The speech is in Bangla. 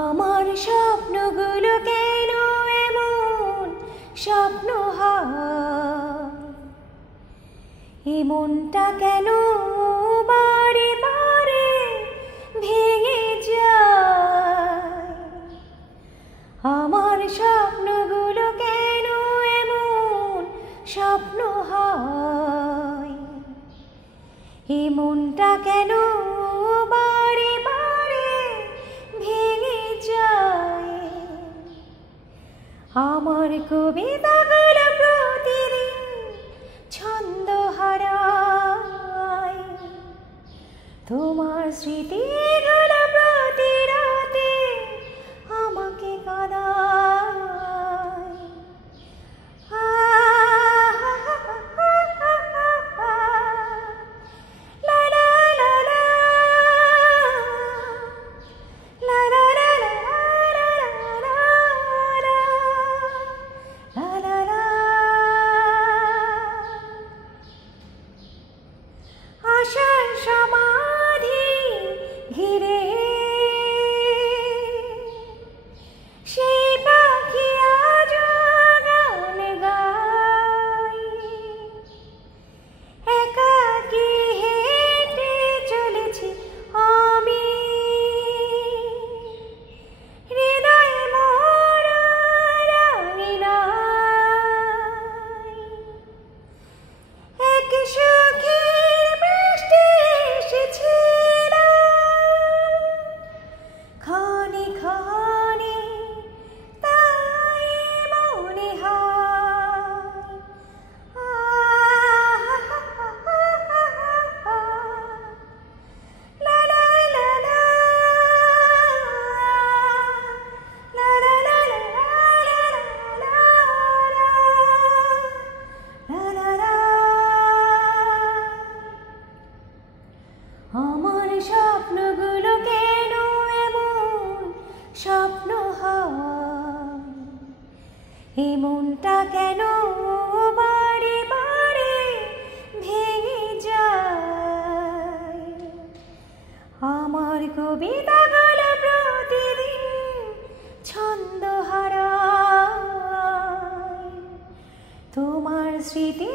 আমার স্বপ্নগুলো কেন এমন স্বপ্ন হয়, এমনটা কেন বারে বারে ভেঙে যায়। আমার স্বপ্নগুলো কেন এমন স্বপ্ন হয়, এমনটা কেন বারে বারে ভেঙে যায়। আমার কবিতাগুলো প্রতিদিন ছন্দ হারায়, তোমার স্মৃতিগুলো প্রতি রাতে আমাকে কাঁদায়। লা লা লা লা, লা লা লা লা লা লা লা লা লা। আশার সমাধি ঘিরে সেই পাখি আজ গান গায়। একাকী হেঁটে চলেছি আমি, হৃদয়ে মোর রাঙিনায়। এক সুখের বৃষ্টি এসেছিল ক্ষণে ক্ষণে, তাই মনে হয়। লা লা লা লা, লা লা লা লা লা লা লা লা। আমার স্বপ্নগুলো কেন এমন স্বপ্ন হয়, এমনটা কেন বারে বারে ভেঙে যায়। আমার কবিতাগুলো প্রতিদিন ছন্দ হারায়, তোমার স্মৃতি